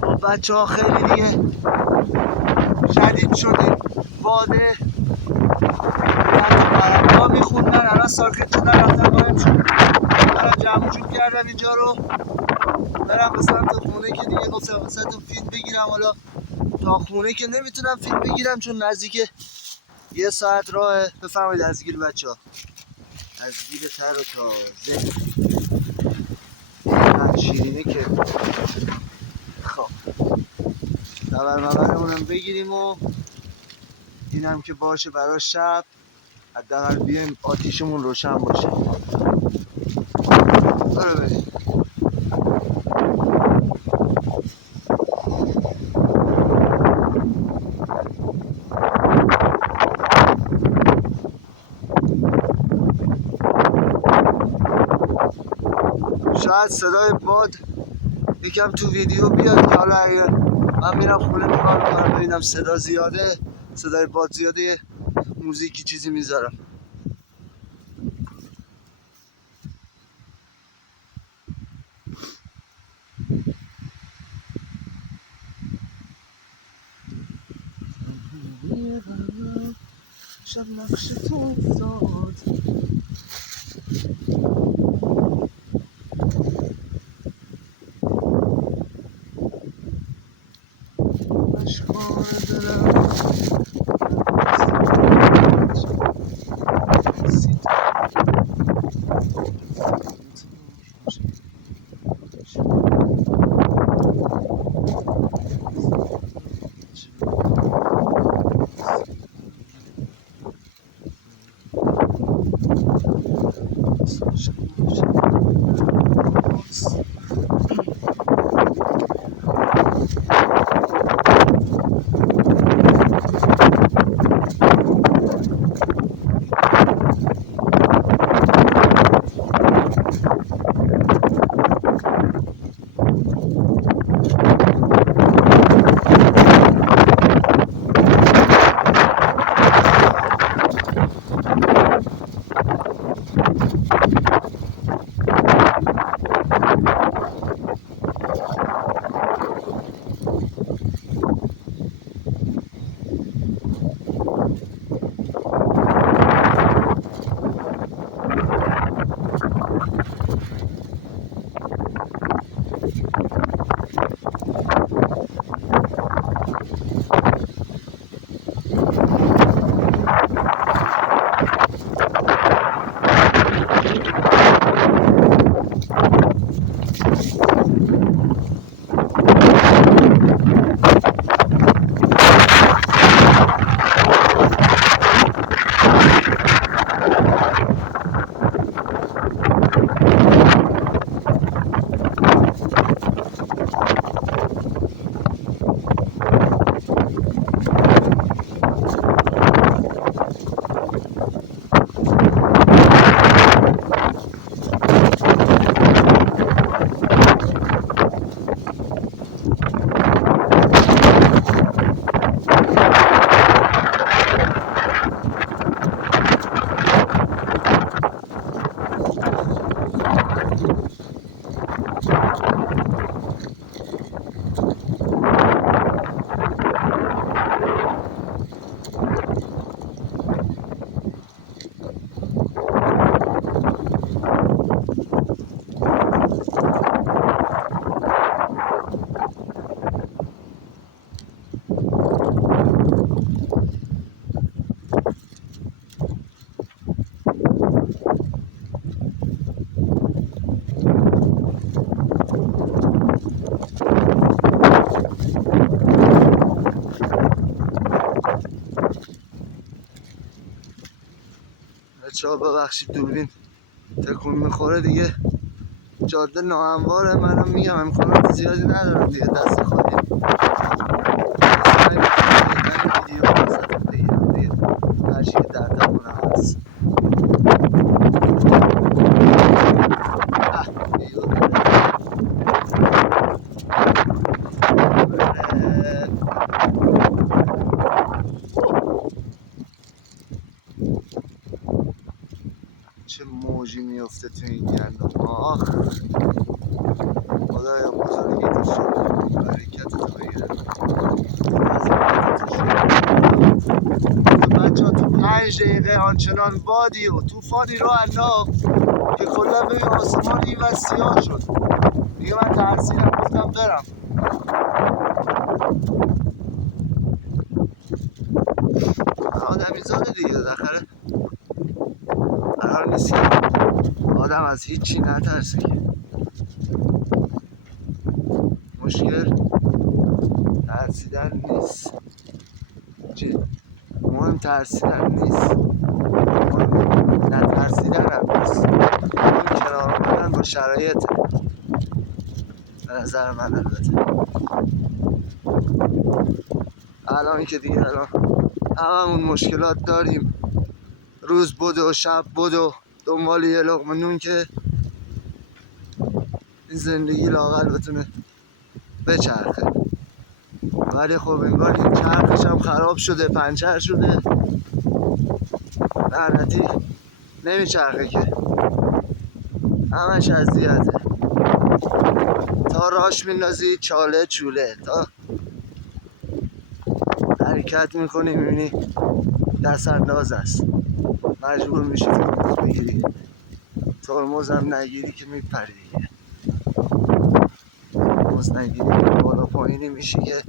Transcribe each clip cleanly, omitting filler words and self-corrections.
با بچه ها خیلی دیگه شدید شدیم. باده ها میخوندن، الان ساکت شدن، رفتن قایم شد. الان جمع جور کردم اینجا رو برم به سمت خونه که دیگه گفتم واسهتون فیلم بگیرم. حالا تا خونه که نمیتونم فیلم بگیرم چون نزدیک 1 ساعت راه. بفرمایید از گیر بچه ها، از گیر تر و تازه اینقدر شیرینه که خب مبرمونم بگیریم و اینم که باشه برای شب حداقل بیایم آتیشمون روشن باشه. برو بریم. شاید صدای باد یکم تو ویدیو بیاد که حالا اگه من میرم خونه نگاه میکنم ببینم صدا زیاده، صدای باد زیاده، موزیکی چیزی میذارم. شب نقش تو افتاد اشکار دلم بچه‌ها ببخشید دوربین تکون میخوره دیگه، جاده ناهمواره. منم میگم امکانات زیادی ندارم دیگه، دست خالی. ویدیو واسهتون بگیرم دیگه، هر چی که در توانم هست. چه موجی میفته تو این گندم. آخ خدایا بزرگی تو شد. 5 دقیقه آنچنان بادی و طوفانی رو انداخت که کلا ببین آسمان این و سیاه شد. دیگه من ترسیدم گفتم برم. آدمی زاده دیگه بالاخره قرار نیست که آدم از هیچی نترسه که. مشکل ترسیدن نیست، مهم ترسیدن نیست، مهم نترسیدن هم نیست، مهم کنار بودن با شرایطه به نظر من. البته الان که دیگه الان هممون مشکلات داریم، روز بدو شب بدو دنبال یه لقمه نون که این زندگی لااقل بتونه بچرخه. ولی خب انگار این چرخش هم خراب شده، پنچر شده، لعنتی نمیچرخه که، همش اذیته. تا راش میندازی چاله چوله، تا حرکت میکنی میبینی دست انداز است، مجبور میشی ترمز بگیری، ترمز هم نگیری که میپری دیگه، ترمز نگیری بالا پایینی میشی که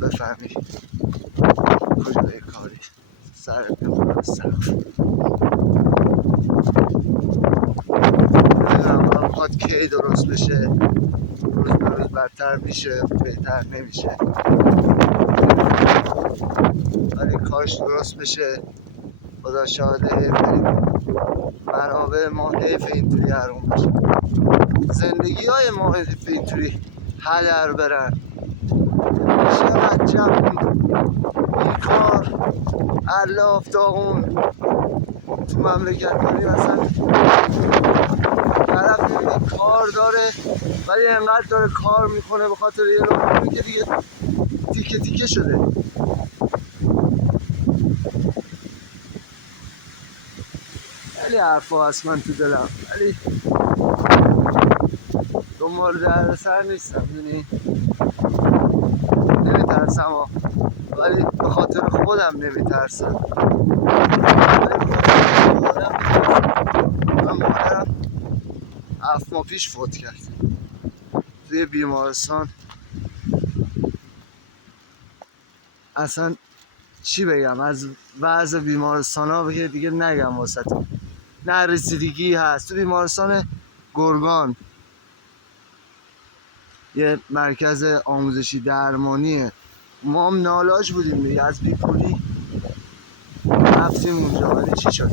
بفهمی کجای کاری سر میخوره به سقف. نمیدونم خواهد کی درست بشه، روز به روز بدتر میشه بهتر نمیشه، ولی کاش درست بشه. خدا شاهده منابع ما حیف اینطوری حروم بشه، زندگی های ما حیف اینطوری هدر برن. چقدر جوون بیکار علاف داغون تو مملکت داریم، اصلا طرف میبینی کار داره ولی انقدر داره کار میکنه به خاطر یه لقمه که دیگه تیکه تیکه شده. خیلی حرفا هست من تو دلم، ولی دنبال درد سر نیستم، میدونی نمیترسم ولی به خاطر خودم نمیترسم. من مادرم 7 ماه پیش فوت کرد توی بیمارستان. اصلا چی بگم از وضع بیمارستان ها که دیگه نگم واسه نه رسیدگی هست. تو بیمارستان گرگان یه مرکز آموزشی درمانیه، ما هم نالاج بودیم دیگه، از بیپولی رفتیم اونجا. ولی چی شد؟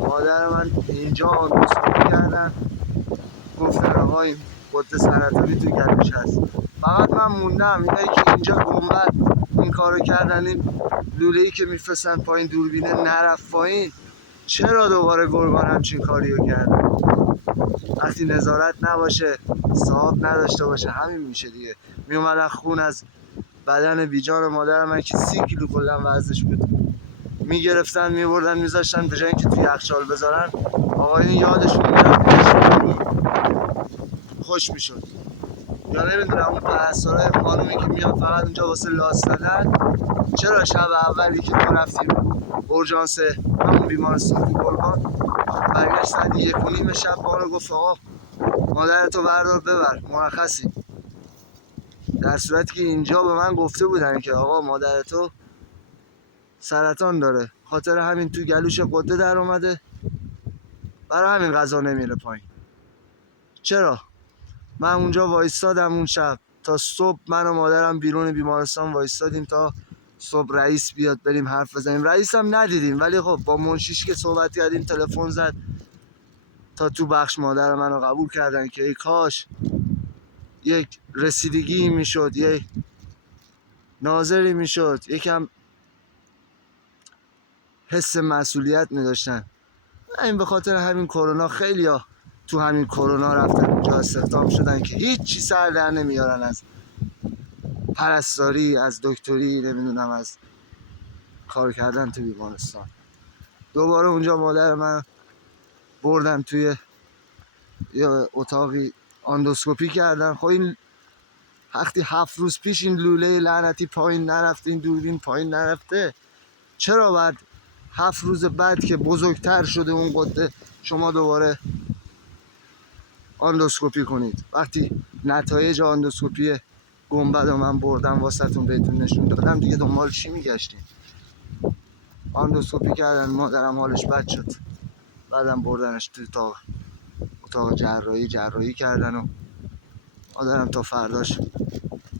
مادر من اینجا اندوسکوپی کردن، گفتن آقا این قطب سرطانی تو گلوش هست. فقط من موندم اینایی که اینجا گنبد این کارو کردن، این لوله‌ای که میفرستن پایین دوربینه نرفت پایین، چرا دوباره گرگان همچین کاریو کردن؟ وقتی نظارت نباشه، صاحب نداشته باشه، همین میشه دیگه. میومدن خون از بدن بیجان مادر من که 30 کیلو کلا وزنش بود میگرفتن میبردن میذاشتن، به جای اینکه توی یخچال بذارن آقایون یادشون میرفت خوش میشد. یا نمیدونم اون پرستارای خانومی که میاد فقط اونجا واسه لاس دادن، چرا شب اولی که ما رفتیم اورژانس همون بیمارستان تو گرگان برگشت ساعت 1:30 شب ما رو گفت آقا مادرتو بردار ببر مرخصی، در صورتی که اینجا به من گفته بودن که آقا مادرتو سرطان داره، خاطر همین تو گلوش قده در اومده، برای همین غذا نمیره پایین. چرا؟ من اونجا وایستادم اون شب تا صبح، من و مادرم بیرون بیمارستان وایستادیم تا صبح رئیس بیاد بریم حرف بزنیم. رئیس هم ندیدیم ولی خب با منشیش که صحبت کردیم تلفن زد تا تو بخش مادر منو قبول کردن که ای کاش یک رسیدگی میشد، یک ناظری میشد، یکم حس مسئولیت میداشتن. این به خاطر همین کرونا خیلیا تو همین کرونا رفتن اونجا استخدام شدن که هیچ چی سر در نمیارن، از پرستاری، از دکتری، نمیدونم از کار کردن تو بیمارستان. دوباره اونجا مادر من بردن توی یه اتاقی اندوسکوپی کردن. خب این وقتی 7 روز پیش این لوله لعنتی پایین نرفته، این دوربین پایین نرفته، چرا بعد 7 روز بعد که بزرگتر شده اون قده شما دوباره آندوسکوپی کنید؟ وقتی نتایج آندوسکوپی گنبد رو من بردم واسهتون بهتون نشون دادم، دیگه دنبال چی میگشتیم؟ آندوسکوپی کردن، مادرم حالش بد شد، بعدم بردنش تو اتاق جراحی کردن و مادرم تا فرداش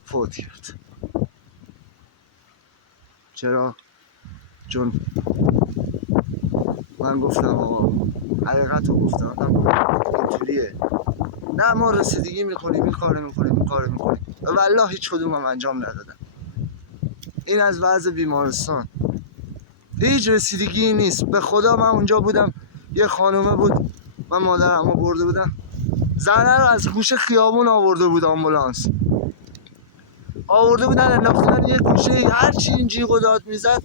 فوت کرد. چرا؟ چون من گفتم آقا حقیقت رو گفتم، اینجوریه، نه ما رسیدگی میکنیم این کارو میکنیم والله هیچ کدوم هم انجام ندادم. این از وضع بیمارستان، هیچ رسیدگی نیست. به خدا من اونجا بودم، یه خانومه بود، من مادرم رو برده بودم، زنه رو از گوشه خیابون آورده بود آمبولانس، آورده بودن انداختن یه گوشه، هرچی این جیغ و داد میزد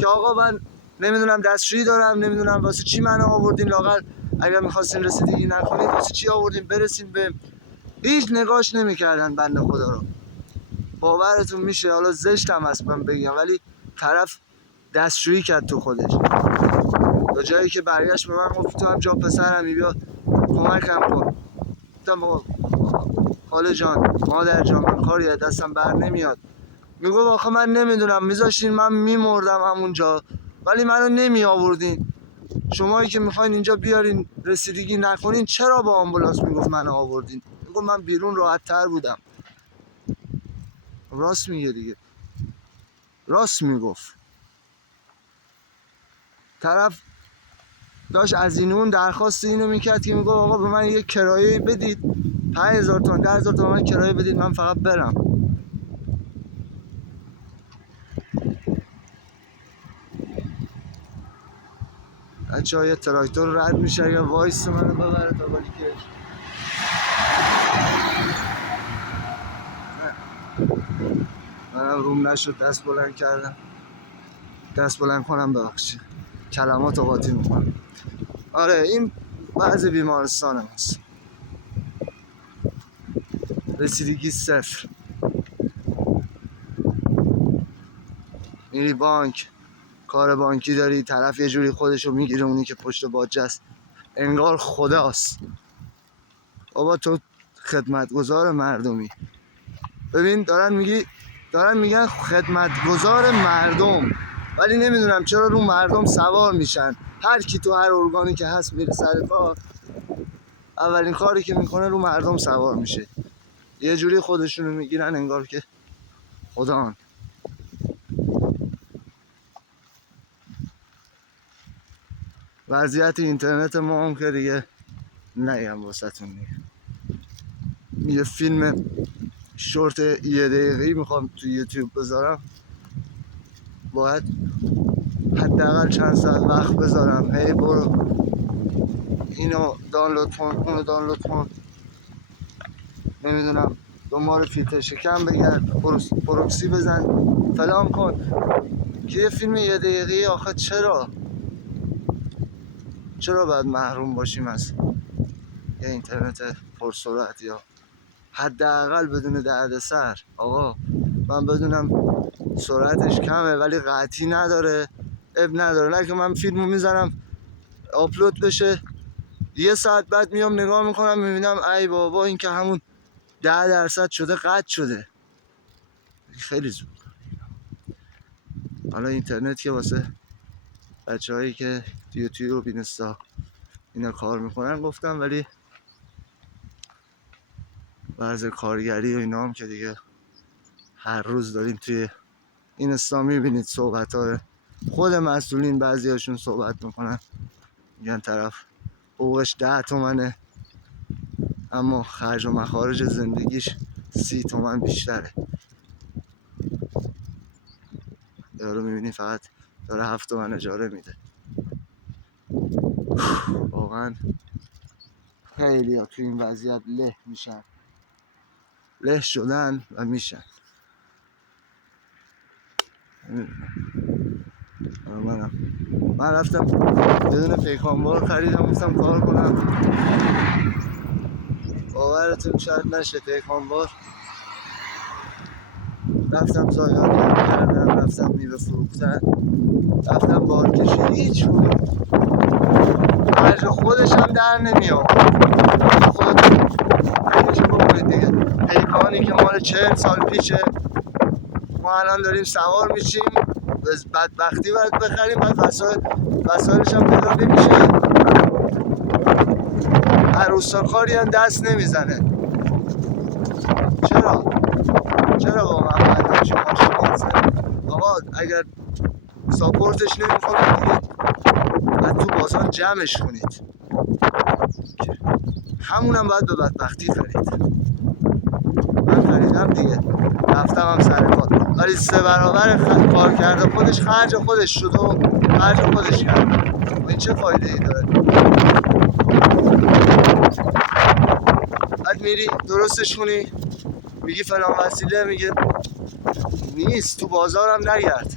که آقا من نمیدونم دستشویی دارم، نمیدونم واسه چی منو آوردین، لاغر اگر میخواستین رسیدگی نکنید واسه چی آوردین، برسیم به هیچ نگاش نمیکردن بنده خدا رو. باورتون میشه؟ حالا زشتم هست من بگم، ولی طرف دستشویی کرد تو خودش، تا جایی که برگشت به من گفت تو هم جا پسرمی، بیا کمکم کن. گفتم آقا خاله جان، مادر جان، من کاری از دستم بر نمیاد. میگو آخه من نمیدونم، میذاشتین من میمردم همونجا ولی منو نمی آوردین، شمایی که میخواین اینجا بیارین رسیدگی نکنین چرا با آمبولانس میگفت منو آوردین؟ میگو من بیرون راحت تر بودم. راست میگه دیگه، راست میگفت. طرف داشت از اینون درخواست اینو میکرد که میگو آقا به من یه کرایه بدید، 5000 تومان 10000 تومان من کرایه بدید من فقط برم. بچه های تراکتور رد میشه یا وایس منو ببره تا بالی که منم روم نشد دست بلند کردم، دست بلند کنم ببخشید کلمات رو قاطی میکنم. آره این بعض بیمارستان هست، رسیدگی صفر. میری بانک، کار بانکی داری، طرف یه جوری خودشو میگیره، اونی که پشت باجه است انگار خداست. بابا تو خدمتگزار مردمی. ببین دارن میگن خدمتگزار مردم، ولی نمیدونم چرا رو مردم سوار میشن. هر کی تو هر ارگانی که هست میره سر کار، اولین کاری که میکنه رو مردم سوار میشه، یه جوری خودشونو میگیرن انگار که خدان. وضعیت اینترنت ما هم که دیگه نگم واسهتون دیگه. یه فیلم شورت 1 دقیقه‌ای میخوام تو یوتیوب بذارم، باید حداقل چند ساعت وقت بذارم، هی برو اینو دانلود کن اونو دانلود کن، نمیدونم دنبال فیلتر شکم بگرد، پروکسی بزن، فلان کن که یه فیلم 1 دقیقه‌ای. آخه چرا باید محروم باشیم از یه اینترنت پرسرعت یا حداقل بدون دردسر؟ آقا من بدونم سرعتش کمه ولی قطعی نداره، اب نداره، نه که من فیلمو میزنم آپلود بشه، 1 ساعت بعد میام نگاه میکنم میبینم ای بابا این که همون 10% شده قطع شده. خیلی زود. حالا اینترنت که واسه بچه هایی که یوتیوب و اینستا اینا کار میکنن گفتم، ولی بعض کارگری و اینا هم که دیگه هر روز داریم توی اینستا میبینید صحبت ها، خود مسئولین بعضی هاشون صحبت میکنن میگن طرف حقوقش 10 تومنه اما خرج و مخارج زندگیش 30 تومن بیشتره. یارو میبینی فقط داره 7 تومن اجاره میده. واقعا خیلی ها توی این وضعیت له شدن و میشن. من رفتم یه دونه پیکانبار خریدم گفتم کار کنم، باورتون شاید نشه پیکانبار رفتم زایات کردم، رفتم میوه فروختن، رفتم بارکشی، هیچ خرج خودش هم در نمیاد. خودتون فکرشو بکنید دیگه. پیکانی که مال 40 سال پیشه ما الان داریم سوار میشیم، بدبختی باید بخریم، بعد وسایلش هم پیدا نمیشه. عروساکاری هم دست نمیزنه. چرا واقعا باید همچین ماشینی هستن؟ آقا اگر ساپورتش نمیکنید دیگه بعد تو بازار جمعش کنید، همونم باید به بدبختی خرید. من خریدم دیگه، رفتم هم سر کار، ولی 3 برابر کار کرده خودش خرج خودش شد و خرج خودش کرد. این چه فایده ای داره؟ بعد میری درستش کنی میگی فلان وسیله، میگه نیست، تو بازارم نگرد.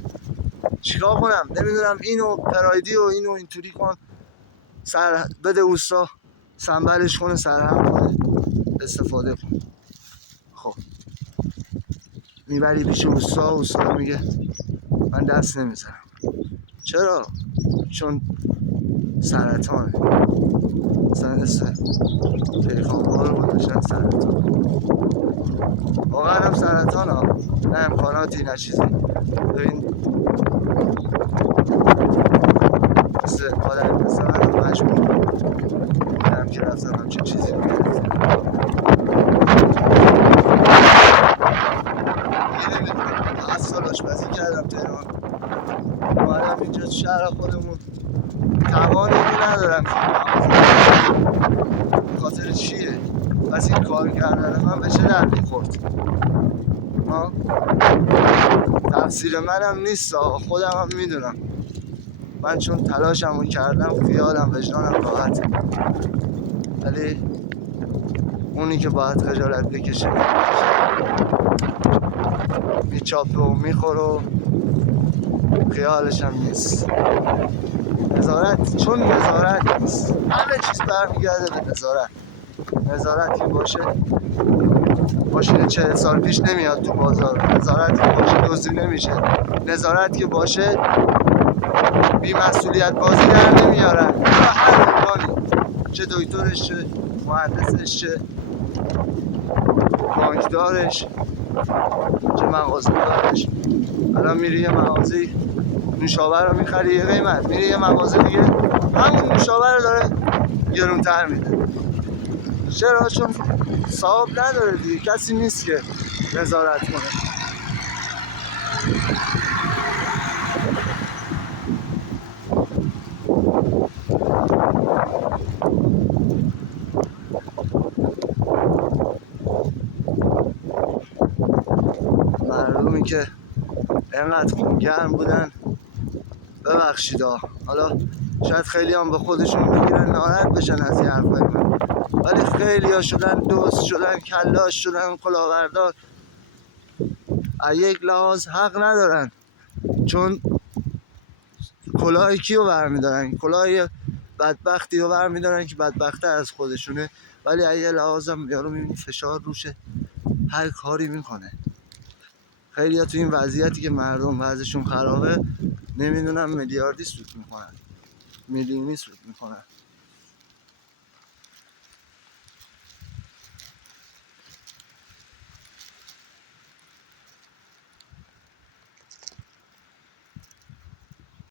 چیکار کنم؟ نمیدونم اینو پرایدی و اینو اینطوری کن، سر بده اوستا سنبلش کنه، سرهم کنه، استفاده کن. خب میبری پیش اوستا میگه من دست نمیزنم. چرا؟ چون سرطانه. مثلا اسم پیغامبر رو گذاشتن سرطان. واقعا هم سرطان ها، نه امکاناتی نه چیزی. ببین مثل آدم مثل من مجبور بودم که رفتم همچه چیزی رو گرفتم. دیگه نمیدونم، 7 سال آشپزی کردم تهران، اومدم اینجا شهر خودمون، توانی که ندارم که خاطر چیه؟ پس این کار کردن من به چه در میخورد؟ تقصیر منم نیست، خودم هم میدونم. من چون تلاشم رو کردم خیالم وجدانم راحته، ولی اونی که باید خجالت بکشه میچاپه و میخوره و خیالش هم نیست. نظارت، چون نظارت نیست، همه چیز برمیگرده به نظارت. نظارت که باشه ماشین 40 سال پیش نمیاد تو بازار، نظارت که باشه دزدی نمیشه، نظارت که باشه بی مسئولیت بازی در نمیارن. هر عنوانی، چه دکترش، چه مهندسش، چه بانکدارش، چه مغازه‌دارش. الان میری یه مغازه نوشابه رو میخری یه قیمت، میری یه مغازه دیگه همون نوشابه رو داره گرونتر میده. چرا؟ چون صاحب نداره دیگه، کسی نیست که نظارت کنه. مردمی که اینقدر خونگرم بودن، ببخشید حالا شاید خیلی هم به خودشون بگیرن ناراحت بشن از این حرفای من، ولی خیلی ها شدن دزد، شدن کلاش، شدن کلاهبردار. از یک لحاظ حق ندارن، چون کلاه کیو برمیدارن؟ کلاه بدبختی رو برمیدارن که بدبخت‌تر از خودشونه. ولی از یه لحاظ هم یارو میبینی فشار روشه، هر کاری میکنه. خیلی ها تو این وضعیتی که مردم وضعشون خرابه نمیدونم میلیاردی سود میکنن، میلیونی سود میکنن.